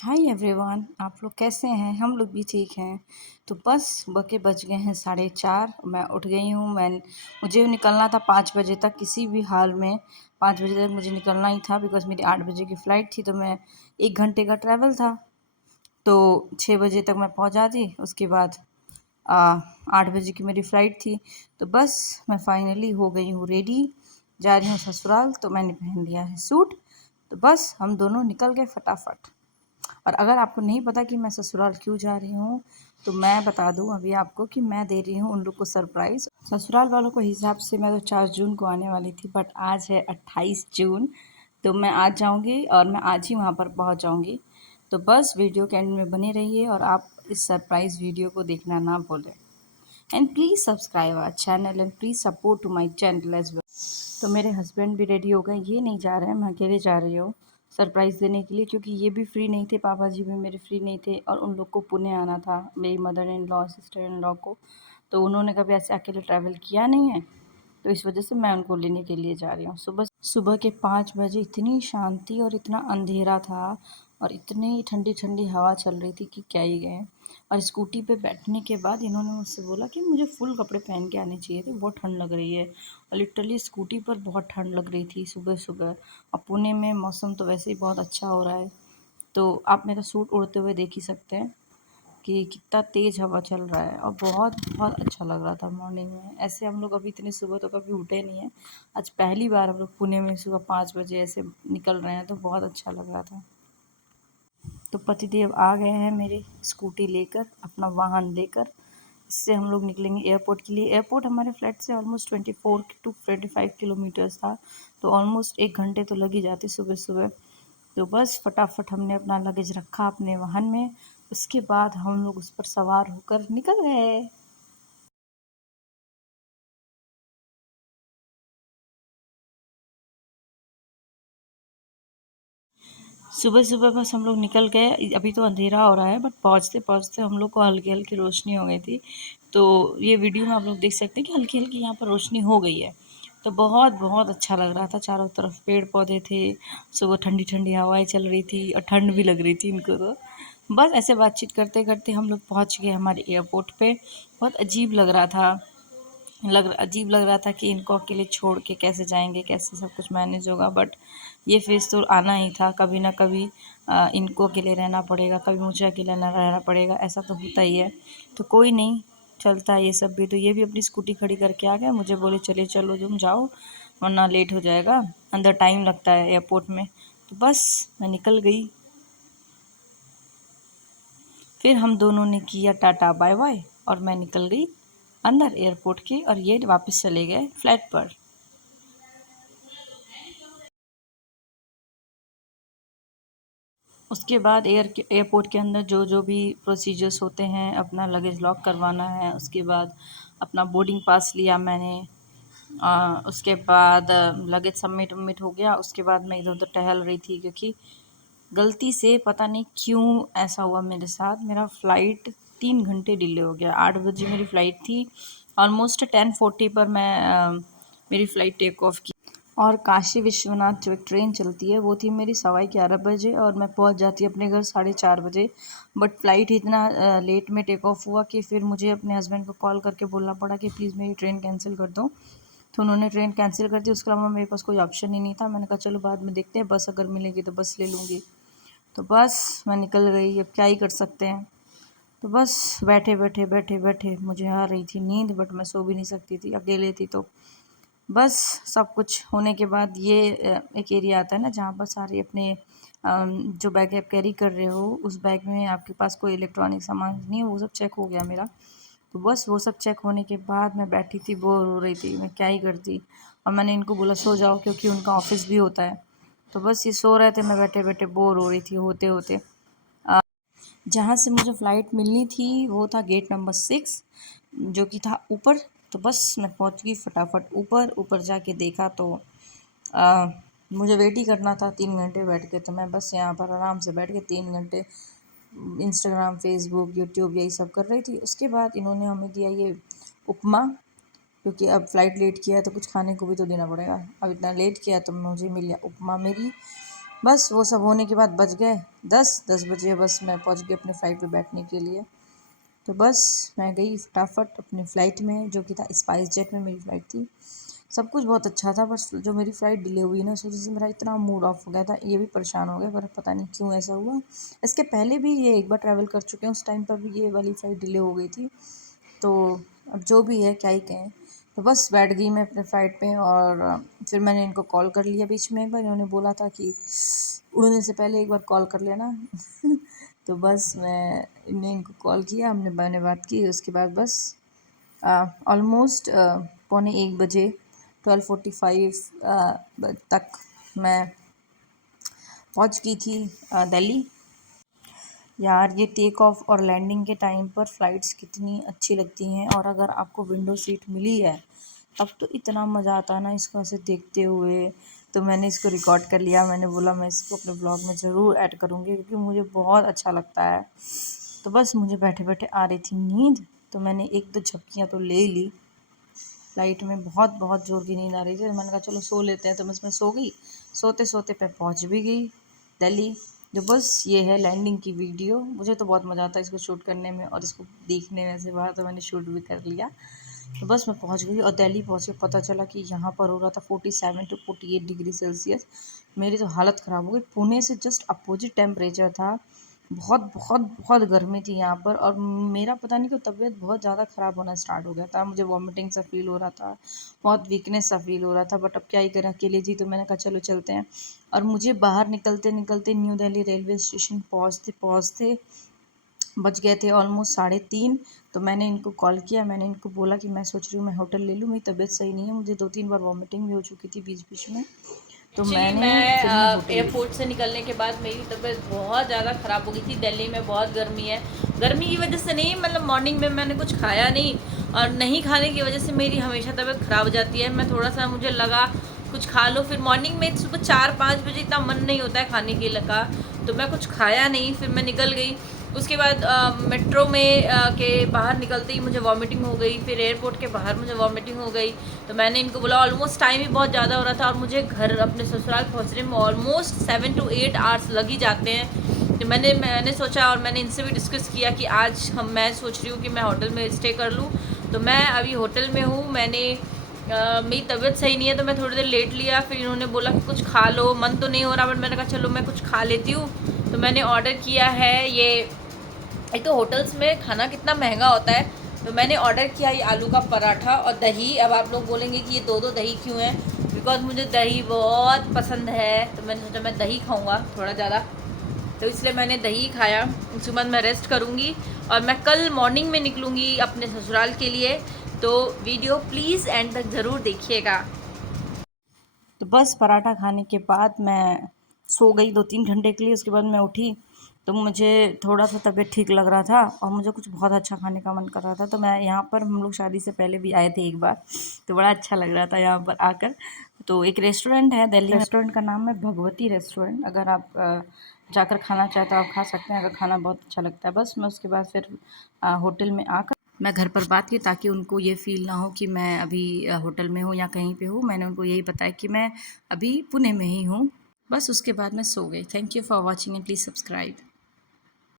Hi everyone, आप लोग कैसे हैं? हम लोग भी ठीक हैं। तो बस सुबह के बज गए हैं 4:30। मैं उठ गई हूँ। मुझे निकलना था 5 बजे तक, किसी भी हाल में 5 बजे तक मुझे निकलना ही था, बिकॉज़ मेरी 8 बजे की फ़्लाइट थी। तो मैं 1 घंटे का ट्रैवल था, तो 6 बजे तक मैं पहुँच जाती। उसके बाद 8 बजे की मेरी फ़्लाइट थी। तो बस मैं फ़ाइनली हो गई हूँ रेडी, जा रही हूँ ससुराल। तो मैंने पहन लिया है सूट। तो बस हम दोनों निकल गए फटाफट। और अगर आपको नहीं पता कि मैं ससुराल क्यों जा रही हूँ, तो मैं बता दूँ अभी आपको कि मैं दे रही हूँ उन लोग को सरप्राइज़। ससुराल वालों को हिसाब से मैं तो 4 जून को आने वाली थी, बट आज है 28 जून। तो मैं आज जाऊँगी और मैं आज ही वहाँ पर पहुँच जाऊँगी। तो बस वीडियो के एंड में बने रहिए और आप इस सरप्राइज़ वीडियो को देखना ना भूलें। And please subscribe our channel and please support to my channel as well. तो मेरे हस्बैंड भी रेडी हो गए, ये नहीं जा रहे हैं, मैं अकेले जा रही हूँ सरप्राइज़ देने के लिए, क्योंकि ये भी फ्री नहीं थे, पापा जी भी मेरे फ्री नहीं थे और उन लोग को पुणे आना था, मेरी mother in law sister in law को। तो उन्होंने कभी ऐसे अकेले ट्रैवल किया नहीं है, तो इस वजह से मैं उनको लेने के लिए जा रही हूँ। सुबह सुबह के 5 बजे इतनी शांति और इतना अंधेरा था और इतनी ठंडी ठंडी हवा चल रही थी कि क्या ही गए। और स्कूटी पे बैठने के बाद इन्होंने मुझसे बोला कि मुझे फुल कपड़े पहन के आने चाहिए थे, बहुत ठंड लग रही है। और लिटरली स्कूटी पर बहुत ठंड लग रही थी सुबह सुबह। और पुणे में मौसम तो वैसे ही बहुत अच्छा हो रहा है, तो आप मेरा सूट उड़ते हुए देख ही सकते हैं कि कितना तेज़ हवा चल रहा है। और बहुत बहुत अच्छा लग रहा था मॉर्निंग में। ऐसे हम लोग अभी इतनी सुबह तो कभी उठे नहीं हैं। आज पहली बार हम लोग पुणे में सुबह 5 बजे ऐसे निकल रहे हैं, तो बहुत अच्छा लग रहा था। तो पतिदेव आ गए हैं मेरे स्कूटी लेकर, अपना वाहन लेकर। इससे हम लोग निकलेंगे एयरपोर्ट के लिए। एयरपोर्ट हमारे फ्लैट से ऑलमोस्ट 24 टू 25 किलोमीटर्स था, तो ऑलमोस्ट 1 घंटे तो लग ही जाते सुबह सुबह। तो बस फटाफट हमने अपना लगेज रखा अपने वाहन में। उसके बाद हम लोग उस पर सवार होकर निकल गए। सुबह सुबह बस हम लोग निकल गए। अभी तो अंधेरा हो रहा है, बट पहुँचते पहुँचते हम लोग को हल्की हल्की रोशनी हो गई थी। तो ये वीडियो में आप लोग देख सकते हैं कि हल्की हल्की यहाँ पर रोशनी हो गई है। तो बहुत बहुत अच्छा लग रहा था, चारों तरफ पेड़ पौधे थे, सुबह ठंडी ठंडी हवाएं चल रही थी और ठंड भी लग रही थी इनको। तो बस ऐसे बातचीत करते करते हम लोग पहुँच गए हमारे एयरपोर्ट पे। बहुत अजीब लग रहा था, अजीब लग रहा था कि इनको अकेले छोड़ के कैसे जाएंगे, कैसे सब कुछ मैनेज होगा। बट ये फेज़ तो आना ही था, कभी ना कभी इनको अकेले रहना पड़ेगा, कभी मुझे अकेला ना रहना पड़ेगा, ऐसा तो होता ही है। तो कोई नहीं, चलता है ये सब भी। तो ये भी अपनी स्कूटी खड़ी करके आ गए, मुझे बोले चलिए चलो तुम जाओ, वरना लेट हो जाएगा, अंदर टाइम लगता है एयरपोर्ट में। तो बस मैं निकल गई। फिर हम दोनों ने किया टाटा बाय बाय और मैं निकल गई अंदर एयरपोर्ट के, और ये वापस चले गए फ्लैट पर। उसके बाद एयरपोर्ट के अंदर जो जो भी प्रोसीजर्स होते हैं, अपना लगेज लॉक करवाना है, उसके बाद अपना बोर्डिंग पास लिया मैंने। उसके बाद लगेज सबमिट वमिट हो गया। उसके बाद मैं इधर उधर टहल रही थी, क्योंकि गलती से पता नहीं क्यों ऐसा हुआ मेरे साथ, मेरा फ़्लाइट 3 घंटे डिले हो गया। 8 बजे मेरी फ़्लाइट थी, ऑलमोस्ट 10:40 पर मेरी फ़्लाइट टेक ऑफ की। और काशी विश्वनाथ जो एक ट्रेन चलती है वो थी मेरी 11:15 बजे, और मैं पहुंच जाती अपने घर 4:30 बजे। बट फ़्लाइट इतना लेट में टेक ऑफ हुआ कि फिर मुझे अपने हस्बैंड को कॉल करके बोलना पड़ा कि प्लीज़ मेरी ट्रेन कैंसिल कर दो। तो उन्होंने ट्रेन कैंसिल कर दी। उसके अलावा मेरे पास कोई ऑप्शन ही नहीं था। मैंने कहा चलो बाद में देखते हैं, बस अगर मिलेगी तो बस ले लूँगी। तो बस मैं निकल गई, अब क्या ही कर सकते हैं। तो बस बैठे बैठे बैठे बैठे मुझे आ रही थी नींद, बट मैं सो भी नहीं सकती थी, अकेले थी। तो बस सब कुछ होने के बाद ये एक एरिया आता है ना, जहाँ पर सारे अपने जो बैग आप कैरी कर रहे हो, उस बैग में आपके पास कोई इलेक्ट्रॉनिक सामान नहीं है, वो सब चेक हो गया मेरा। तो बस वो सब चेक होने के बाद मैं बैठी थी, बोर हो रही थी, मैं क्या ही करती। और मैंने इनको बोला सो जाओ, क्योंकि उनका ऑफिस भी होता है। तो बस ये सो रहे थे, मैं बैठे बैठे बोर हो रही थी होते होते। जहाँ से मुझे फ़्लाइट मिलनी थी वो था गेट नंबर 6, जो कि था ऊपर। तो बस मैं पहुँच गई फटाफट ऊपर। ऊपर जाके देखा तो आ, मुझे वेट ही करना था 3 घंटे बैठ के। तो मैं बस यहाँ पर आराम से बैठ के 3 घंटे इंस्टाग्राम, फेसबुक, यूट्यूब यही सब कर रही थी। उसके बाद इन्होंने हमें दिया ये उपमा, क्योंकि अब फ़्लाइट लेट किया है तो कुछ खाने को भी तो देना पड़ेगा। अब इतना लेट किया तो मुझे मिल गया उपमा मेरी। बस वो सब होने के बाद बज गए 10 बजे, बस मैं पहुंच गई अपने फ़्लाइट पे बैठने के लिए। तो बस मैं गई फटाफट अपनी फ़्लाइट में, जो कि था स्पाइस जेट में मेरी फ़्लाइट थी। सब कुछ बहुत अच्छा था, बस जो मेरी फ़्लाइट डिले हुई ना, उस वजह से मेरा इतना मूड ऑफ हो गया था, ये भी परेशान हो गए, पर पता नहीं क्यों ऐसा हुआ। इसके पहले भी ये एक बार ट्रैवल कर चुके हैं, उस टाइम पर भी ये वाली फ़्लाइट डिले हो गई थी। तो अब जो भी है क्या ही कहें। तो बस बैठ गई मैं अपने फ़्लाइट पे, और फिर मैंने इनको कॉल कर लिया बीच में एक बार। इन्होंने बोला था कि उड़ने से पहले एक बार कॉल कर लेना। तो बस मैंने इनको कॉल किया, मैंने बात की। उसके बाद बस ऑलमोस्ट 12:45 तक मैं पहुंच गई थी दिल्ली। यार ये टेक ऑफ और लैंडिंग के टाइम पर फ़्लाइट्स कितनी अच्छी लगती हैं, और अगर आपको विंडो सीट मिली है तब तो इतना मज़ा आता है ना इसको ऐसे देखते हुए। तो मैंने इसको रिकॉर्ड कर लिया, मैंने बोला मैं इसको अपने ब्लॉग में ज़रूर ऐड करूँगी, क्योंकि मुझे बहुत अच्छा लगता है। तो बस मुझे बैठे बैठे आ रही थी नींद, तो मैंने एक दो झपकियाँ तो ले ली। फ्लाइट में बहुत बहुत ज़ोर की नींद आ रही थी, तो मैंने कहा चलो सो लेते हैं, तो बस मैं सो गई। सोते सोते मैं पहुंच भी गई दिल्ली। जो बस ये है लैंडिंग की वीडियो। मुझे तो बहुत मज़ा आता है इसको शूट करने में और इसको देखने में से बाहर, तो मैंने शूट भी कर लिया। तो बस मैं पहुंच गई, और दिल्ली पहुंचे पता चला कि यहाँ पर हो रहा था 47 to 48 डिग्री सेल्सियस। मेरी तो हालत ख़राब हो गई। पुणे से जस्ट अपोजिट टेम्परेचर था। बहुत बहुत बहुत गर्मी थी यहाँ पर, और मेरा पता नहीं क्यों तबीयत बहुत ज़्यादा ख़राब होना स्टार्ट हो गया था। मुझे वॉमिटिंग सा फील हो रहा था, बहुत वीकनेस सा फील हो रहा था, बट अब क्या ही करें, अकेले थी। तो मैंने कहा चलो चलते हैं। और मुझे बाहर निकलते निकलते न्यू दिल्ली रेलवे स्टेशन पहुँचते पहुँचते बज गए थे ऑलमोस्ट 3:30। तो मैंने इनको कॉल किया, मैंने इनको बोला कि मैं सोच रही हूँ मैं होटल ले लूँ, मेरी तबीयत सही नहीं है, मुझे 2-3 बार वॉमिटिंग भी हो चुकी थी बीच बीच में। तो एक्चुअली मैंने मैं फिर ये होटल ले लिया। एयरपोर्ट से निकलने के बाद मेरी तबीयत बहुत ज़्यादा ख़राब हो गई थी। दिल्ली में बहुत गर्मी है, गर्मी की वजह से नहीं, मतलब मॉर्निंग में मैंने कुछ खाया नहीं, और नहीं खाने की वजह से मेरी हमेशा तबीयत ख़राब हो जाती है। मैं थोड़ा सा मुझे लगा कुछ खा लो, फिर मॉर्निंग में सुबह 4-5 बजे इतना मन नहीं होता है खाने के लगा, तो मैं कुछ खाया नहीं, फिर मैं निकल गई। उसके बाद मेट्रो में के बाहर निकलते ही मुझे वॉमिटिंग हो गई, फिर एयरपोर्ट के बाहर मुझे वॉमिटिंग हो गई। तो मैंने इनको बोला, ऑलमोस्ट टाइम ही बहुत ज़्यादा हो रहा था, और मुझे घर अपने ससुराल पहुंचने में ऑलमोस्ट 7 to 8 आवर्स लग ही जाते हैं। तो मैंने सोचा, और मैंने इनसे भी डिस्कस किया कि आज मैं सोच रही हूँ कि मैं होटल में स्टे कर लूँ। तो मैं अभी होटल में हूँ। मेरी तबीयत सही नहीं है, तो मैं थोड़ी देर लेट लिया। फिर इन्होंने बोला कि कुछ खा लो, मन तो नहीं हो रहा, बट मैंने कहा चलो मैं कुछ खा लेती हूँ। तो मैंने ऑर्डर किया है ये, एक तो होटल्स में खाना कितना महंगा होता है, तो मैंने ऑर्डर किया ये आलू का पराठा और दही। अब आप लोग बोलेंगे कि ये दो दही क्यों है, बिकॉज मुझे दही बहुत पसंद है, तो मैंने सोचा मैं दही खाऊंगा थोड़ा ज़्यादा, तो इसलिए मैंने दही खाया। उसके बाद मैं रेस्ट करूँगी, और मैं कल मॉर्निंग में निकलूँगी अपने ससुराल के लिए। तो वीडियो प्लीज़ एंड तक ज़रूर देखिएगा। तो बस पराठा खाने के बाद मैं सो गई 2-3 घंटे के लिए। उसके बाद मैं उठी, तो मुझे थोड़ा सा तबीयत ठीक लग रहा था, और मुझे कुछ बहुत अच्छा खाने का मन कर रहा था। तो मैं यहाँ पर, हम लोग शादी से पहले भी आए थे एक बार, तो बड़ा अच्छा लग रहा था यहाँ पर आकर। तो एक रेस्टोरेंट है दिल्ली में, रेस्टोरेंट का नाम है भगवती रेस्टोरेंट। अगर आप जाकर खाना चाहे तो आप खा सकते हैं, अगर खाना बहुत अच्छा लगता है। बस मैं उसके बाद फिर होटल में आकर मैं घर पर बात की, ताकि उनको ये फ़ील ना हो कि मैं अभी होटल में हूँ या कहीं पे हूँ। मैंने उनको यही बताया कि मैं अभी पुणे में ही हूँ। बस उसके बाद मैं सो गई। Thank you for watching and please subscribe.